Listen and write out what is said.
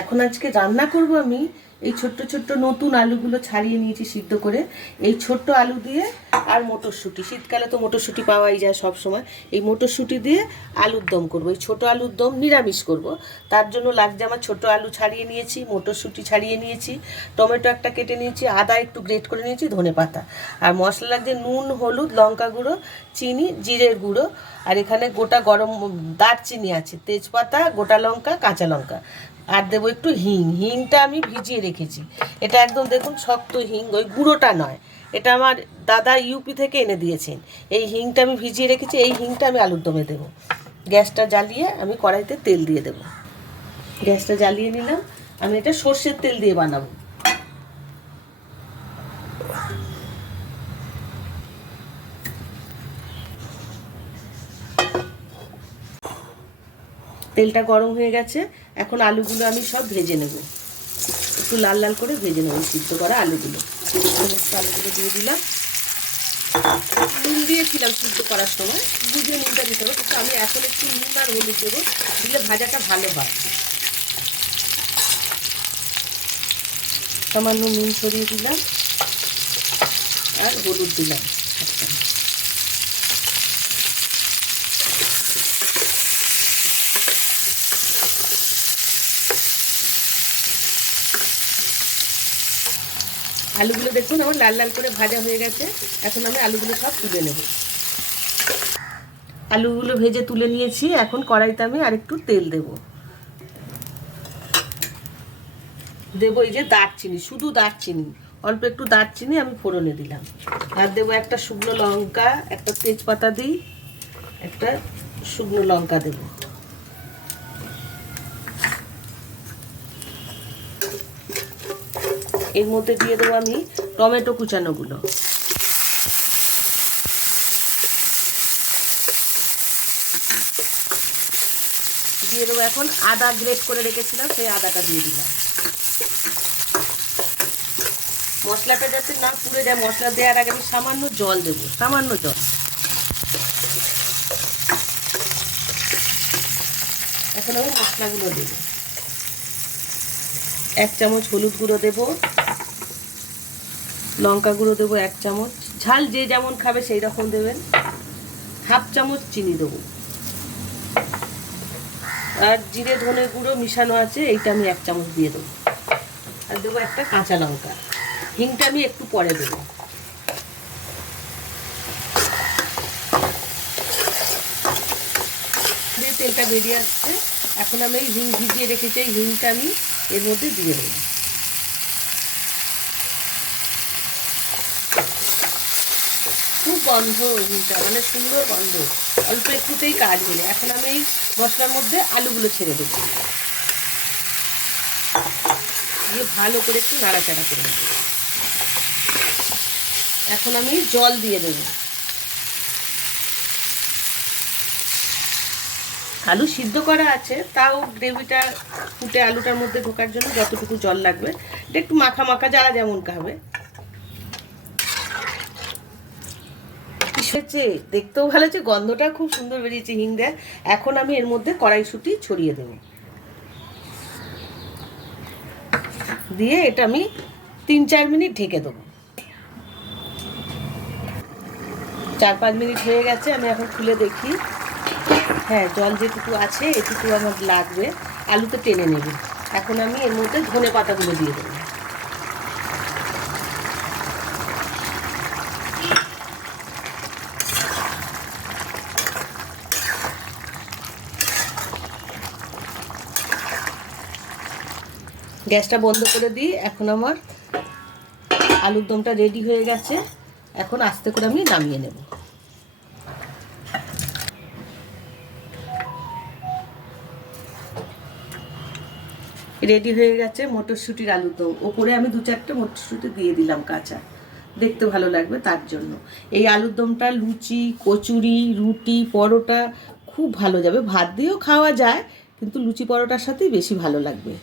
এখন আজকে রান্না করব আমি এই ছোট্ট ছোট্ট নতুন আলুগুলো ছাড়িয়ে নিয়েছি সিদ্ধ করে। এই ছোট্ট আলু দিয়ে আর মটরশুঁটি, শীতকালে তো মটরশুঁটি পাওয়াই যায় সব সময়, এই মটরশুঁটি দিয়ে আলুর দম করব। এই ছোটো আলুর দম নিরামিষ করব। তার জন্য লাগছে আমার ছোটো আলু ছাড়িয়ে নিয়েছি, মটরশুঁটি ছাড়িয়ে নিয়েছি, টমেটো একটা কেটে নিয়েছি, আদা একটু গ্রেট করে নিয়েছি, ধনেপাতা। আর মশলা লাগছে নুন, হলুদ, লঙ্কা গুঁড়ো, চিনি, জিরের গুঁড়ো। আর এখানে গোটা গরম দারচিনি আছে, তেজপাতা, গোটা লঙ্কা, কাঁচা লঙ্কা। আর দেবো একটু হিং। হিংটা আমি ভিজিয়ে রেখেছি। এটা একদম দেখুন শক্ত হিং, ওই গুঁড়োটা নয়, এটা আমার দাদা ইউপি থেকে এনে দিয়েছেন। এই হিংটা আমি ভিজিয়ে রেখেছি, এই হিংটা আমি আলুর দমে দেবো। গ্যাসটা জ্বালিয়ে আমি কড়াইতে তেল দিয়ে দেবো। গ্যাসটা জ্বালিয়ে নিলাম। আমি এটা সর্ষের তেল দিয়ে বানাবো। তেলটা গরম হয়ে গেছে, এখন আলুগুলো আমি সব ভেজে নেব। একটু লাল লাল করে ভেজে নেব সিদ্ধ করা আলুগুলো। সমস্ত আলুগুলো দিয়ে দিলাম। নুন দিয়েছিলাম সিদ্ধ করার সময়, বুঝে নুনটা দিতে হবে, কিন্তু আমি এখন একটু নুন আর হলুদ দেবো, দিলে ভাজাটা ভালো হয়। সামান্য নুন ছড়িয়ে দিলাম আর হলুদ দিলাম। আলুগুলো দেখুন আমার লাল লাল করে ভাজা হয়ে গেছে। এখন আমি আলুগুলো সব তুলে নেব। আলুগুলো ভেজে তুলে নিয়েছি। এখন কড়াইতে আমি আরেকটু তেল দেব। দেবো এই যে দারচিনি, শুধু দারচিনি, অল্প একটু দারচিনি আমি ফোড়নে দিলাম। আর দেবো একটা শুকনো লঙ্কা, একটা তেজপাতা দিই, একটা শুকনো লঙ্কা দেব। এর মধ্যে দিয়ে দেবো আমি টমেটো কুচানোগুলো। দিয়ে দেবো এখন আদা গ্রেট করে রেখেছিলাম, সেই আদাটা দিয়ে দিলাম। মশলাটা যাতে না পুড়ে যায়, মশলা দেওয়ার আগে আমি সামান্য জল দেবো, সামান্য জল। এখন আমি মশলাগুলো দেবো। 1 চামচ হলুদ গুঁড়ো দেবো, লঙ্কা গুঁড়ো দেবো 1 চামচ, ঝাল যে যেমন খাবে সেই রকম দেবেন। 1/2 চামচ চিনি দেবো। আর জিরে ধনে গুঁড়ো মিশানো আছে, এইটা আমি 1 চামচ দিয়ে দেবো। আর দেবো একটা কাঁচা লঙ্কা। হিংটা আমি একটু পরে দেবো। তেলটা বেরিয়ে আসছে। এখন আমি এই হিং ভিজিয়ে রেখেছি, এই হিংটা আমি এর মধ্যে দিয়ে দেবো। খুব গন্ধ হিংটা, মানে সুন্দর গন্ধ, অল্প একটুতেই কাজ হলে। এখন আমি এই মশলার মধ্যে আলুগুলো ছেড়ে দেবো, দিয়ে ভালো করে একটু নাড়াচাড়া করে দেবো। এখন আমি জল দিয়ে দেবো। আলু সিদ্ধ করা আছে, তাও গ্রেভিটা ফুটে আলুটার মধ্যে ঢোকার জন্য যতটুকু জল লাগবে, এটা একটু মাখা মাখা যারা যেমন খাবে। হয়েছে, দেখতেও ভালো হচ্ছে, গন্ধটা খুব সুন্দর বেরিয়েছে হিং দেয়। এখন আমি এর মধ্যে কড়াইশুঁটি ছড়িয়ে দেব, দিয়ে এটা আমি 3-4 মিনিট ঢেকে দেবো। 4-5 মিনিট হয়ে গেছে, আমি এখন খুলে দেখি। হ্যাঁ, জল যেটুকু আছে এটুকু আমার লাগবে, আলুতে টেনে নেবে। এখন আমি এর মধ্যে ধনে পাতাগুলো দিয়ে দেবো। গ্যাসটা বন্ধ করে দিই। এখন আমার আলুর দমটা রেডি হয়ে গেছে। এখন আস্তে করে আমি নামিয়ে নেব। রেডি হয়ে গেছে মটরশুঁটির আলুর দম। ওপরে আমি 2-4টে মটরশুঁটি দিয়ে দিলাম কাঁচা, দেখতে ভালো লাগবে তার জন্য। এই আলুর দমটা লুচি, কচুরি, রুটি, পরোটা খুব ভালো যাবে। ভাত দিয়েও খাওয়া যায়, কিন্তু লুচি পরোটার সাথেই বেশি ভালো লাগবে।